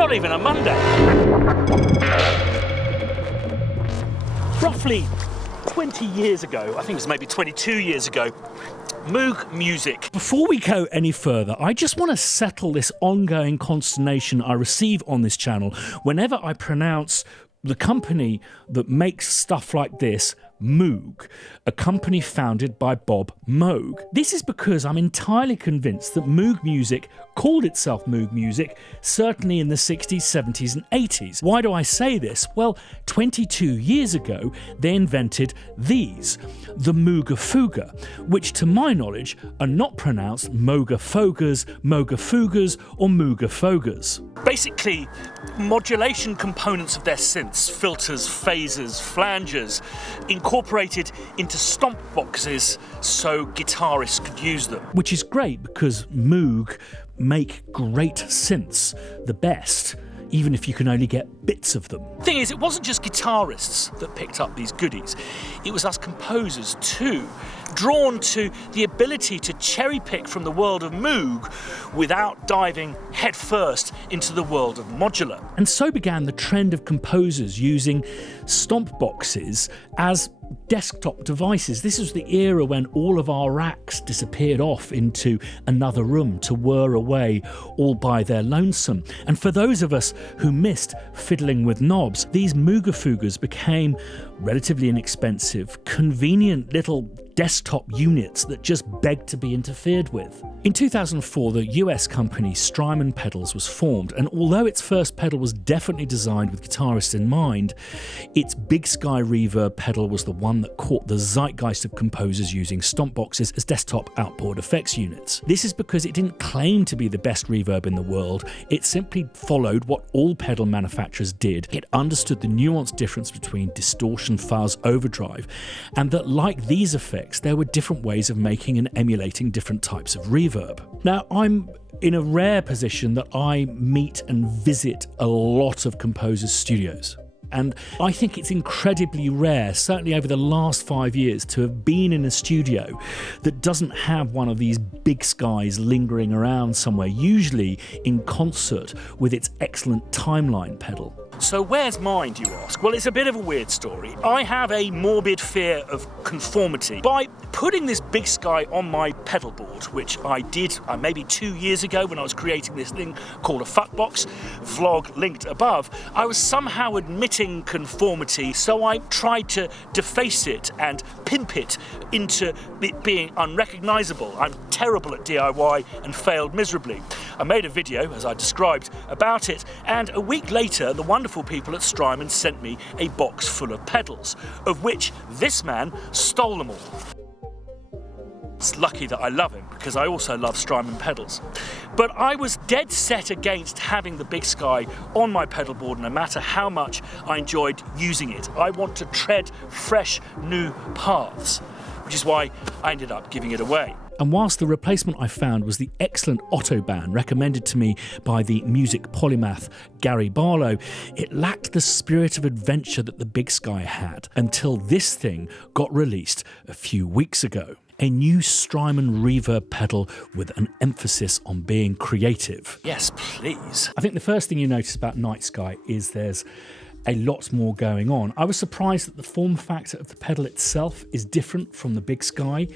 not even a Monday. Roughly 20 years ago, I think it was maybe 22 years ago, Moog Music. Before we go any further, I just want to settle this ongoing consternation I receive on this channel whenever I pronounce the company that makes stuff like this Moog, a company founded by Bob Moog. This is because I'm entirely convinced that Moog Music called itself Moog Music certainly in the 60s, 70s and 80s. Why do I say this? Well, 22 years ago they invented these, the Mooga Fuga, which to my knowledge are not pronounced Moga Fogas, Moga Fugas or Mooga Fogas. Basically, modulation components of their synths, filters, phasers, flanges, incorporated into stomp boxes so guitarists could use them. Which is great because Moog make great synths, the best, even if you can only get bits of them. The thing is, it wasn't just guitarists that picked up these goodies, it was us composers too, drawn to the ability to cherry pick from the world of Moog without diving headfirst into the world of modular. And so began the trend of composers using stomp boxes as desktop devices. This was the era when all of our racks disappeared off into another room to whir away all by their lonesome. And for those of us who missed fiddling with knobs, these Mooga Fugas became relatively inexpensive, convenient little desktop units that just begged to be interfered with. In 2004, the US company Strymon Pedals was formed, and although its first pedal was definitely designed with guitarists in mind, its Big Sky Reverb pedal was the one that caught the zeitgeist of composers using stomp boxes as desktop outboard effects units. This is because it didn't claim to be the best reverb in the world, it simply followed what all pedal manufacturers did. It understood the nuanced difference between distortion, fuzz, overdrive, and that like these effects, there were different ways of making and emulating different types of reverb. Now, I'm in a rare position that I meet and visit a lot of composers' studios. And I think it's incredibly rare, certainly over the last 5 years, to have been in a studio that doesn't have one of these Big Skies lingering around somewhere, usually in concert with its excellent Timeline pedal. So where's mine, do you ask? Well, it's a bit of a weird story. I have a morbid fear of conformity. By putting this Big Sky on my pedal board, which I did maybe 2 years ago when I was creating this thing called a fuckbox, vlog linked above, I was somehow admitting conformity, so I tried to deface it and pimp it into it being unrecognisable. I'm terrible at DIY and failed miserably. I made a video, as I described, about it, and a week later the wonderful people at Strymon sent me a box full of pedals, of which this man stole them all. It's lucky that I love him, because I also love Strymon pedals. But I was dead set against having the Big Sky on my pedal board, no matter how much I enjoyed using it. I want to tread fresh, new paths, which is why I ended up giving it away. And whilst the replacement I found was the excellent Autobahn recommended to me by the music polymath Gary Barlow, it lacked the spirit of adventure that the Big Sky had, until this thing got released a few weeks ago. A new Strymon reverb pedal with an emphasis on being creative. Yes, please. I think the first thing you notice about Nightsky is there's a lot more going on. I was surprised that the form factor of the pedal itself is different from the Big Sky,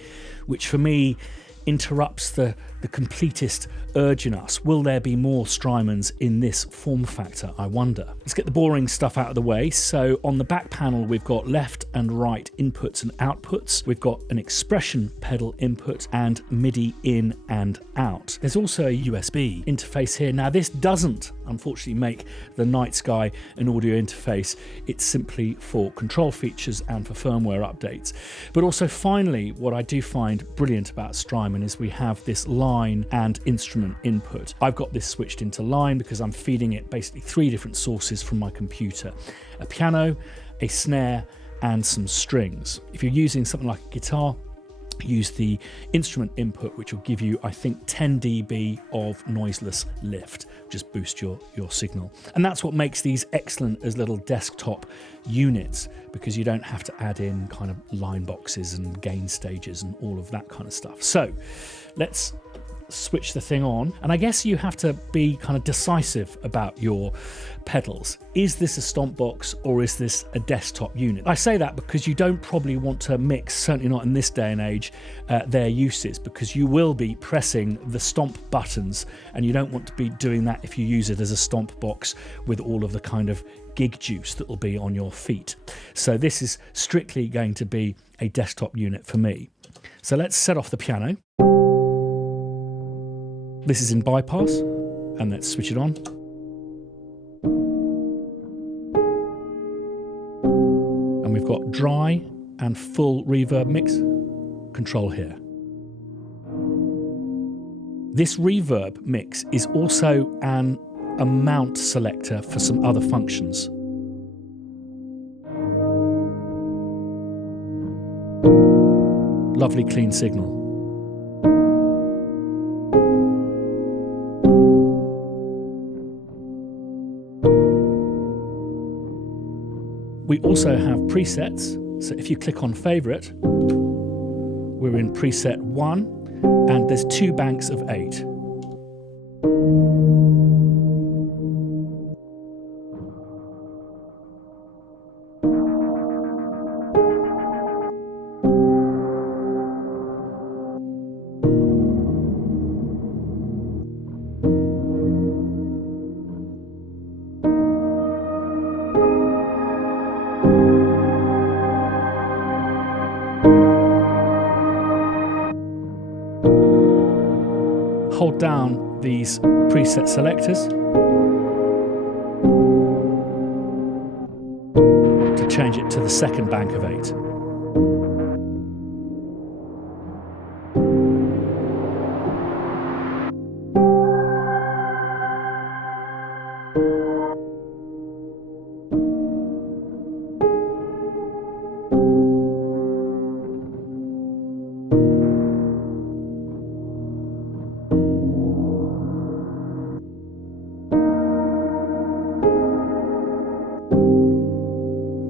which for me interrupts the completest urge in us. Will there be more Strymons in this form factor, I wonder? Let's get the boring stuff out of the way. So on the back panel, we've got left and right inputs and outputs. We've got an expression pedal input and MIDI in and out. There's also a USB interface here. Now this doesn't, unfortunately, make the Nightsky an audio interface. It's simply for control features and for firmware updates. But also finally, what I do find brilliant about Strymon is we have this line and instrument input. I've got this switched into line because I'm feeding it basically 3 different sources from my computer: a piano, a snare, and some strings. If you're using something like a guitar, use the instrument input, which will give you, I think, 10 dB of noiseless lift. Just boost your signal. And that's what makes these excellent as little desktop units, because you don't have to add in kind of line boxes and gain stages and all of that kind of stuff. So let's switch the thing on. And I guess you have to be kind of decisive about your pedals. Is this a stomp box or is this a desktop unit? I say that because you don't probably want to mix, certainly not in this day and age, their uses, because you will be pressing the stomp buttons and you don't want to be doing that if you use it as a stomp box with all of the kind of gig juice that will be on your feet. So this is strictly going to be a desktop unit for me. So let's set off the piano. This is in bypass, and let's switch it on. And we've got dry and full reverb mix control here. This reverb mix is also an amount selector for some other functions. Lovely clean signal. We also have presets, so if you click on favorite, we're in preset 1, and there's 2 banks of 8. Hold down these preset selectors to change it to the second bank of 8.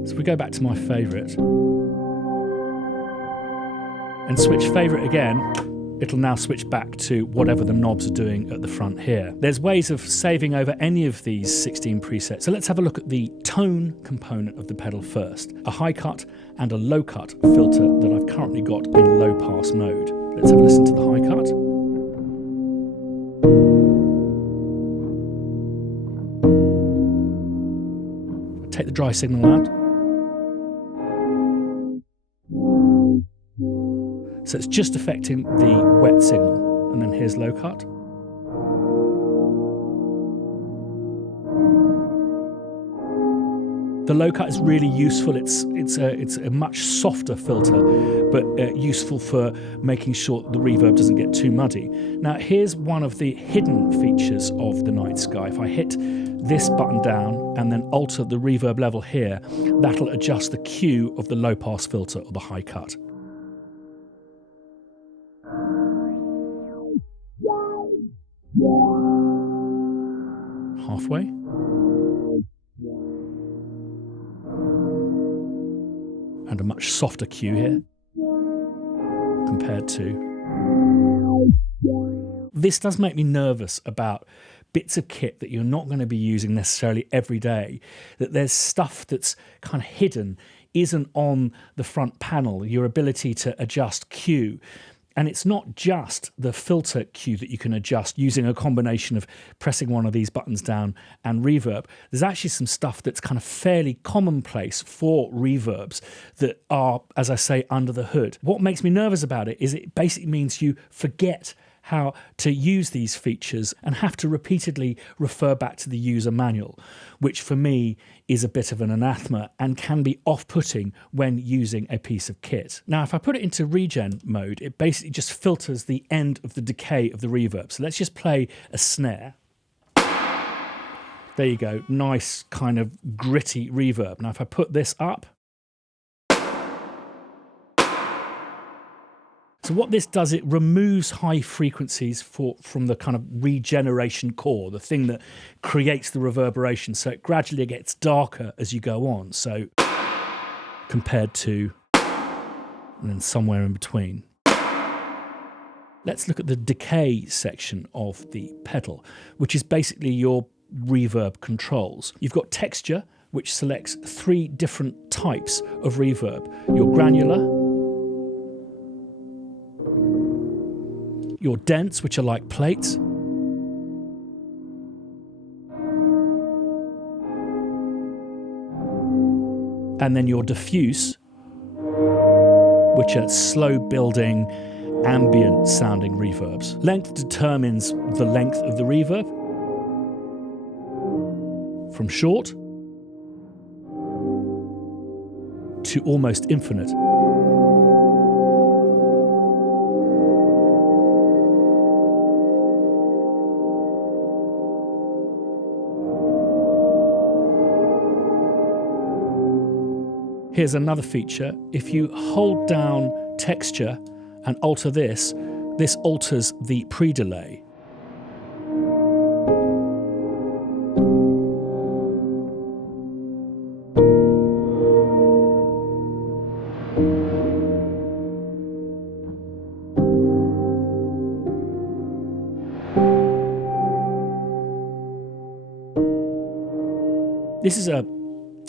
So we go back to my favourite and switch favourite again. It'll now switch back to whatever the knobs are doing at the front here. There's ways of saving over any of these 16 presets. So let's have a look at the tone component of the pedal first. A high cut and a low cut filter that I've currently got in low pass mode. Let's have a listen to the high cut. Take the dry signal out. So it's just affecting the wet signal. And then here's low cut. The low cut is really useful. It's a much softer filter, but useful for making sure the reverb doesn't get too muddy. Now here's one of the hidden features of the Nightsky. If I hit this button down and then alter the reverb level here, that'll adjust the Q of the low pass filter or the high cut. Halfway. And a much softer Q here compared to. This does make me nervous about bits of kit that you're not going to be using necessarily every day, that there's stuff that's kind of hidden, isn't on the front panel, your ability to adjust Q. And it's not just the filter Q that you can adjust using a combination of pressing one of these buttons down and reverb. There's actually some stuff that's kind of fairly commonplace for reverbs that are, as I say, under the hood. What makes me nervous about it is it basically means you forget how to use these features and have to repeatedly refer back to the user manual, which for me is a bit of an anathema and can be off-putting when using a piece of kit. Now, if I put it into regen mode, it basically just filters the end of the decay of the reverb. So let's just play a snare. There you go, nice kind of gritty reverb. Now, if I put this up, so what this does, it removes high frequencies from the kind of regeneration core, the thing that creates the reverberation. So it gradually gets darker as you go on. So compared to, and then somewhere in between. Let's look at the decay section of the pedal, which is basically your reverb controls. You've got texture, which selects 3 different types of reverb. Your granular, your dense, which are like plates, and then your diffuse, which are slow building, ambient sounding reverbs. Length determines the length of the reverb, from short to almost infinite. Here's another feature. If you hold down texture and alter this, this alters the pre-delay. This is a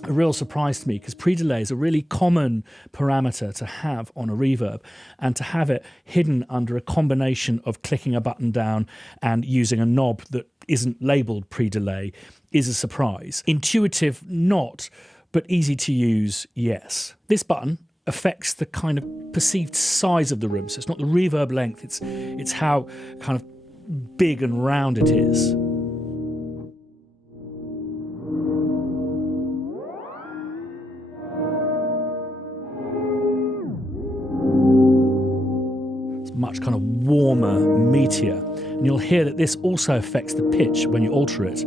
real surprise to me, because pre-delay is a really common parameter to have on a reverb, and to have it hidden under a combination of clicking a button down and using a knob that isn't labelled pre-delay is a surprise. Intuitive, not, but easy to use, yes. This button affects the kind of perceived size of the room, so it's not the reverb length, it's how kind of big and round it is. Much kind of warmer, meatier. And you'll hear that this also affects the pitch when you alter it.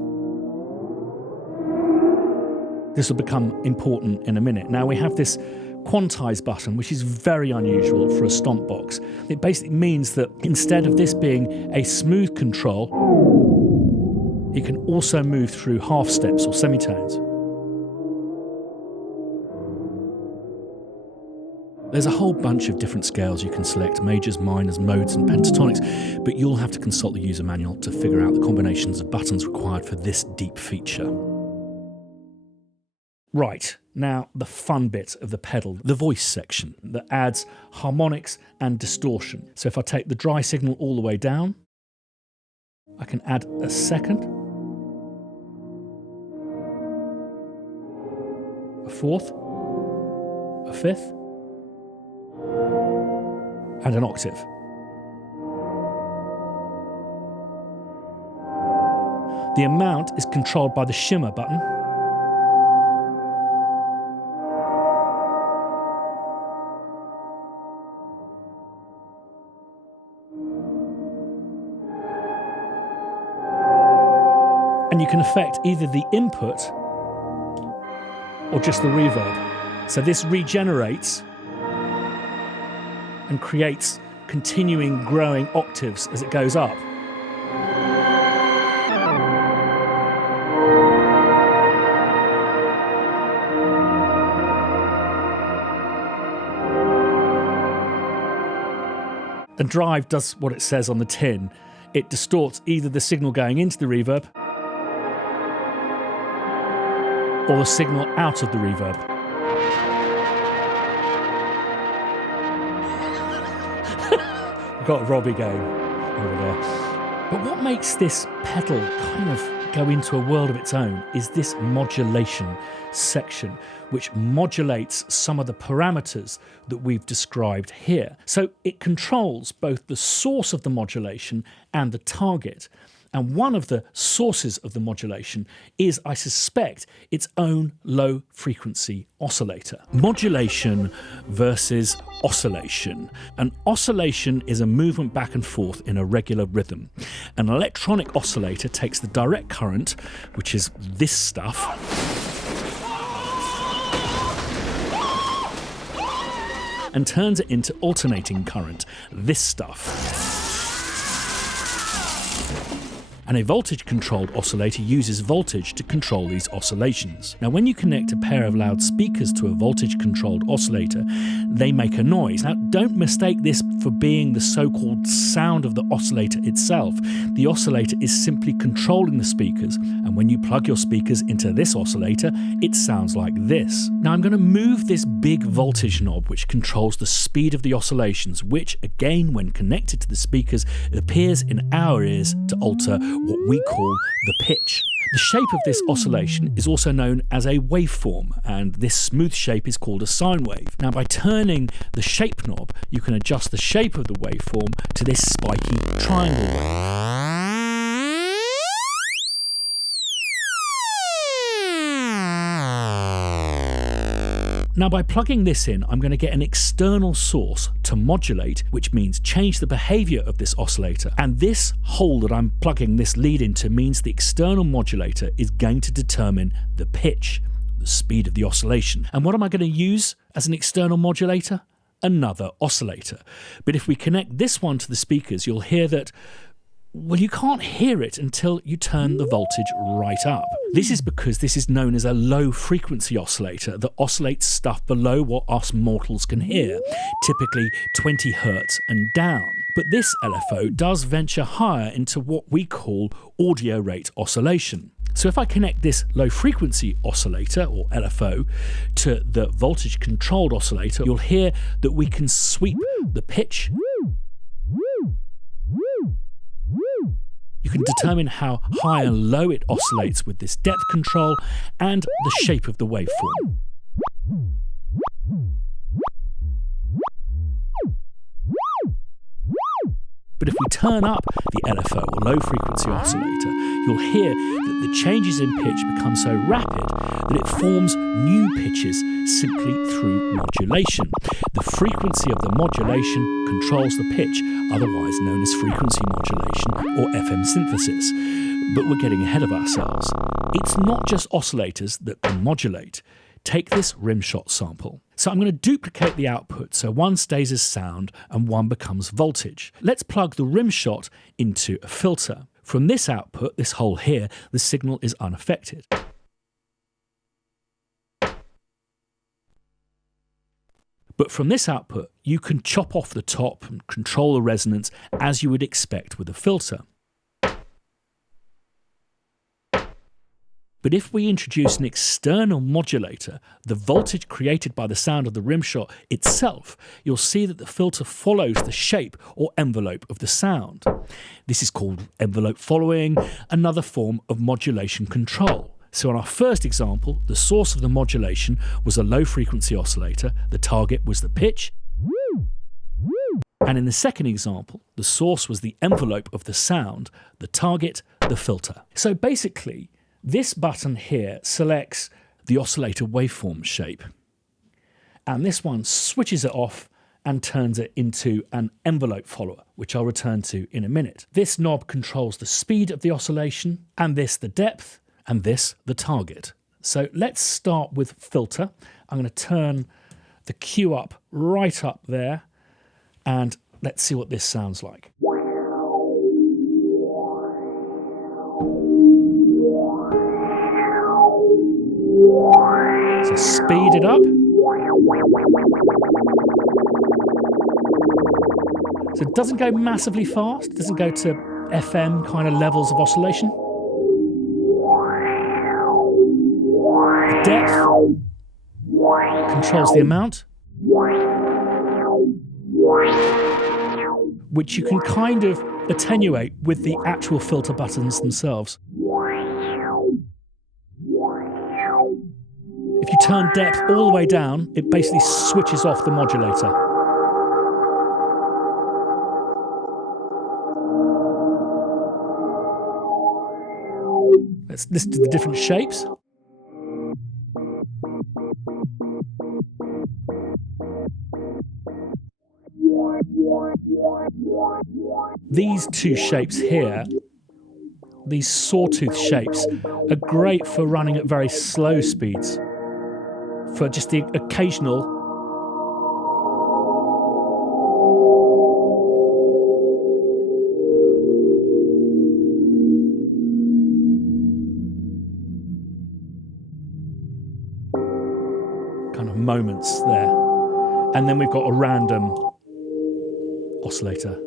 This will become important in a minute. Now we have this quantize button, which is very unusual for a stomp box. It basically means that instead of this being a smooth control, it can also move through half steps or semitones. There's a whole bunch of different scales you can select, majors, minors, modes and pentatonics, but you'll have to consult the user manual to figure out the combinations of buttons required for this deep feature. Right, now the fun bit of the pedal, the voice section that adds harmonics and distortion. So if I take the dry signal all the way down, I can add a second, a fourth, a fifth, and an octave. The amount is controlled by the shimmer button. And you can affect either the input or just the reverb. So this regenerates and creates continuing growing octaves as it goes up. The drive does what it says on the tin. It distorts either the signal going into the reverb or the signal out of the reverb. Got Robbie going over there. But what makes this pedal kind of go into a world of its own is this modulation section, which modulates some of the parameters that we've described here. So it controls both the source of the modulation and the target. And one of the sources of the modulation is, I suspect, its own low-frequency oscillator. Modulation versus oscillation. An oscillation is a movement back and forth in a regular rhythm. An electronic oscillator takes the direct current, which is this stuff, and turns it into alternating current, this stuff. And a voltage-controlled oscillator uses voltage to control these oscillations. Now, when you connect a pair of loudspeakers to a voltage-controlled oscillator, they make a noise. Now, don't mistake this for being the so-called sound of the oscillator itself. The oscillator is simply controlling the speakers, and when you plug your speakers into this oscillator, it sounds like this. Now, I'm going to move this big voltage knob which controls the speed of the oscillations, which, again, when connected to the speakers, appears in our ears to alter what we call the pitch. The shape of this oscillation is also known as a waveform, and this smooth shape is called a sine wave. Now, by turning the shape knob, you can adjust the shape of the waveform to this spiky triangle wave. Now, by plugging this in, I'm going to get an external source to modulate, which means change the behavior of this oscillator. And this hole that I'm plugging this lead into means the external modulator is going to determine the pitch, the speed of the oscillation. And what am I going to use as an external modulator? Another oscillator. But if we connect this one to the speakers, you'll hear that, well, you can't hear it until you turn the voltage right up. This is because this is known as a low frequency oscillator that oscillates stuff below what us mortals can hear, typically 20 Hertz and down. But this LFO does venture higher into what we call audio rate oscillation. So if I connect this low frequency oscillator, or LFO, to the voltage controlled oscillator, you'll hear that we can sweep the pitch. You can determine how high and low it oscillates with this depth control and the shape of the waveform. But if we turn up the LFO, or low frequency oscillator, you'll hear that the changes in pitch become so rapid that it forms new pitches simply through modulation. The frequency of the modulation controls the pitch, otherwise known as frequency modulation or FM synthesis. But we're getting ahead of ourselves. It's not just oscillators that can modulate. Take this rimshot sample. So I'm going to duplicate the output so one stays as sound and one becomes voltage. Let's plug the rimshot into a filter. From this output, this hole here, the signal is unaffected. But from this output, you can chop off the top and control the resonance as you would expect with a filter. But if we introduce an external modulator, the voltage created by the sound of the rimshot itself, you'll see that the filter follows the shape or envelope of the sound. This is called envelope following, another form of modulation control. So in our first example, the source of the modulation was a low frequency oscillator, the target was the pitch. And in the second example, the source was the envelope of the sound, the target, the filter. So basically, this button here selects the oscillator waveform shape, and this one switches it off and turns it into an envelope follower, which I'll return to in a minute. This knob controls the speed of the oscillation, and this the depth, and this the target. So let's start with filter. I'm going to turn the Q up right up there, and let's see what this sounds like. So speed it up. So it doesn't go massively fast, it doesn't go to FM kind of levels of oscillation. The depth controls the amount, which you can kind of attenuate with the actual filter buttons themselves. If you turn depth all the way down, it basically switches off the modulator. Let's listen to the different shapes. These two shapes here, these sawtooth shapes, are great for running at very slow speeds. For just the occasional kind of moments there. And then we've got a random oscillator.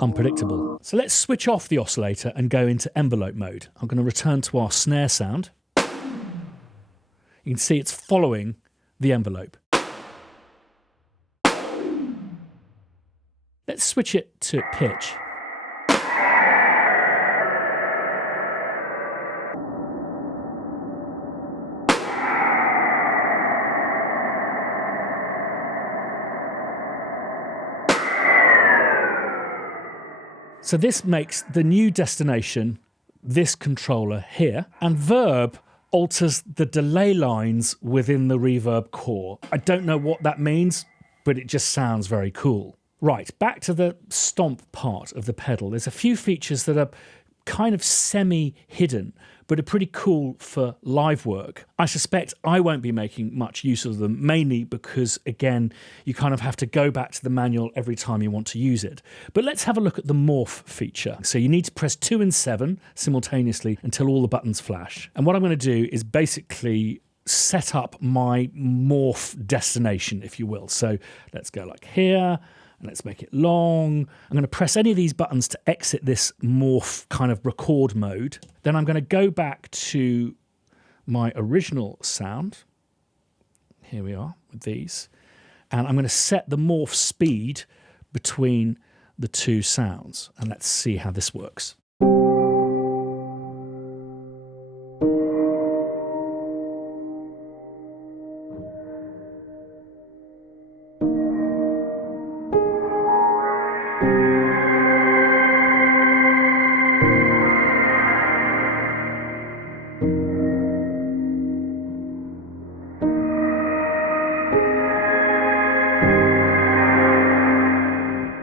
Unpredictable. So let's switch off the oscillator and go into envelope mode. I'm going to return to our snare sound. You can see it's following the envelope. Let's switch it to pitch. So this makes the new destination this controller here, and Verb alters the delay lines within the reverb core. I don't know what that means, but it just sounds very cool. Right, back to the stomp part of the pedal. There's a few features that are kind of semi-hidden, but are pretty cool for live work. I suspect I won't be making much use of them, mainly because, again, you kind of have to go back to the manual every time you want to use it. But let's have a look at the morph feature. So you need to press 2 and 7 simultaneously until all the buttons flash. And what I'm going to do is basically set up my morph destination, if you will. So let's go like here. Let's make it long. I'm going to press any of these buttons to exit this morph kind of record mode. Then I'm going to go back to my original sound. Here we are with these. And I'm going to set the morph speed between the two sounds. And let's see how this works.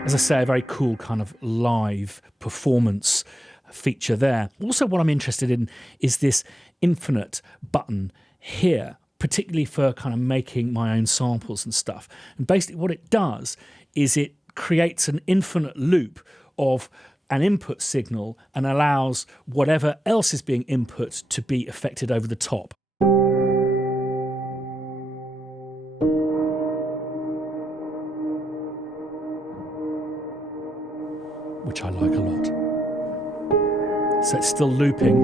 As I say, a very cool kind of live performance feature there. Also, what I'm interested in is this infinite button here, particularly for kind of making my own samples and stuff. And basically what it does is it creates an infinite loop of an input signal and allows whatever else is being input to be affected over the top. Which I like a lot. So it's still looping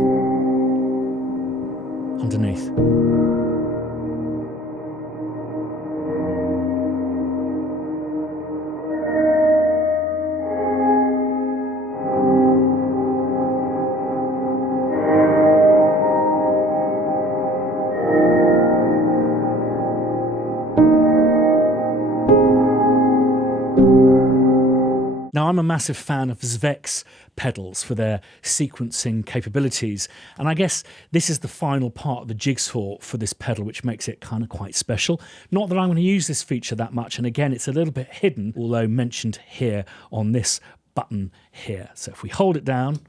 underneath. Now, I'm a massive fan of Zvek's pedals for their sequencing capabilities, and I guess this is the final part of the jigsaw for this pedal, which makes it kind of quite special. Not that I'm going to use this feature that much, and again, it's a little bit hidden, although mentioned here on this button here. So if we hold it down,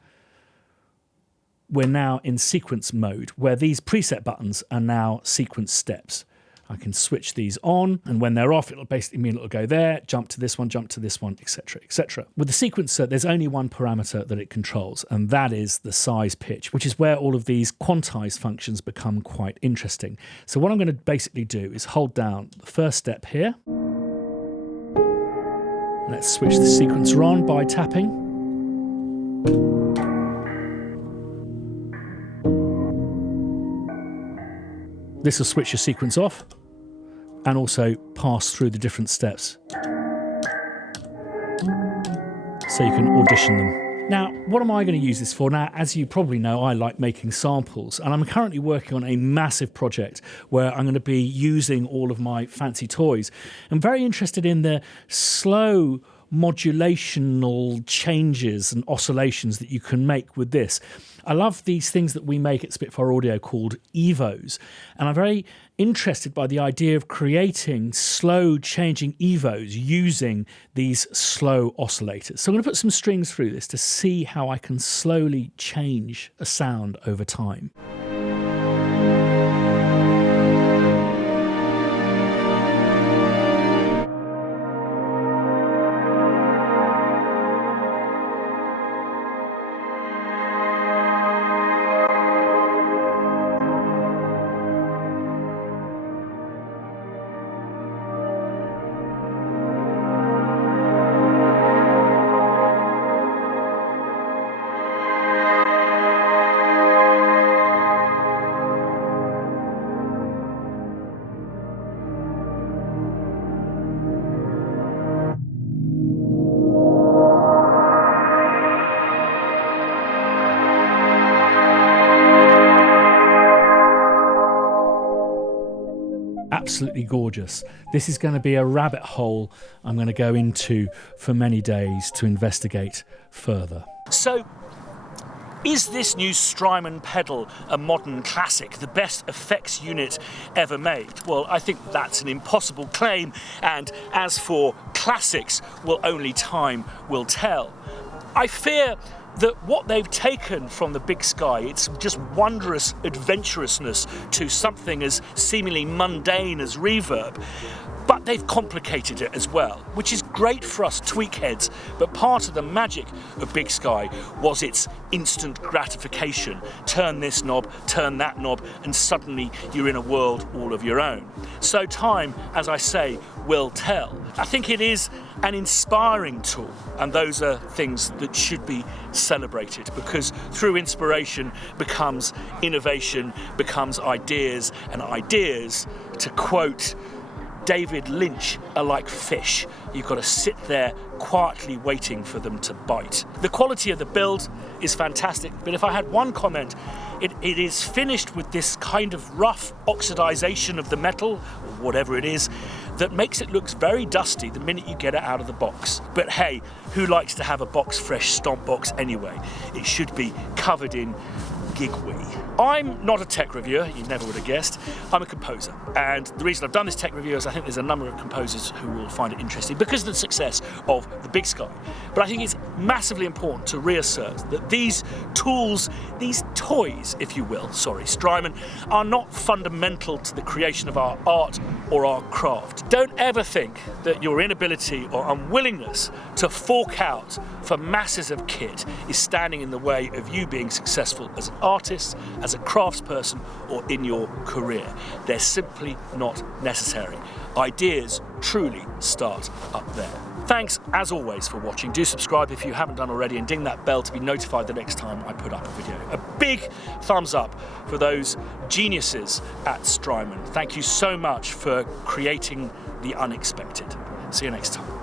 we're now in sequence mode, where these preset buttons are now sequence steps. I can switch these on, and when they're off, it'll basically mean it'll go there, jump to this one, etc., etc. With the sequencer, there's only one parameter that it controls, and that is the size pitch, which is where all of these quantized functions become quite interesting. So what I'm going to basically do is hold down the first step here. Let's switch the sequencer on by tapping. This will switch your sequence off and also pass through the different steps so you can audition them. Now, what am I going to use this for? Now, as you probably know, I like making samples, and I'm currently working on a massive project where I'm going to be using all of my fancy toys. I'm very interested in the slow modulational changes and oscillations that you can make with this. I love these things that we make at Spitfire Audio called Evos, and I'm very interested by the idea of creating slow changing Evos using these slow oscillators. So I'm going to put some strings through this to see how I can slowly change a sound over time. absolutely gorgeous. This is going to be a rabbit hole I'm going to go into for many days to investigate further. So, is this new Strymon pedal a modern classic, the best effects unit ever made? Well, I think that's an impossible claim, and as for classics, well, only time will tell. I fear that what they've taken from the Big Sky, it's just wondrous adventurousness to something as seemingly mundane as reverb, but they've complicated it as well, which is great for us tweak heads, but part of the magic of Big Sky was its instant gratification. Turn this knob, turn that knob, and suddenly you're in a world all of your own. So time, as I say, will tell. I think it is an inspiring tool, and those are things that should be celebrated, because through inspiration becomes innovation, becomes ideas, and ideas, to quote David Lynch, are like fish. You've got to sit there quietly waiting for them to bite. The quality of the build is fantastic, but if I had one comment, it is finished with this kind of rough oxidization of the metal, or whatever it is, that makes it look very dusty the minute you get it out of the box. But hey, who likes to have a box fresh Stomp box anyway? It should be covered in gigwee. I'm not a tech reviewer, you never would have guessed. I'm a composer, and the reason I've done this tech review is I think there's a number of composers who will find it interesting because of the success of the Big Sky. But I think it's massively important to reassert that these tools, these toys, if you will, Strymon, are not fundamental to the creation of our art or our craft. Don't ever think that your inability or unwillingness to fork out for masses of kit is standing in the way of you being successful as an artist, as a craftsperson, or in your career. They're simply not necessary. Ideas truly start up there. Thanks, as always, for watching. Do subscribe if you haven't done already, and ding that bell to be notified the next time I put up a video. A big thumbs up for those geniuses at Strymon. Thank you so much for creating the unexpected. See you next time.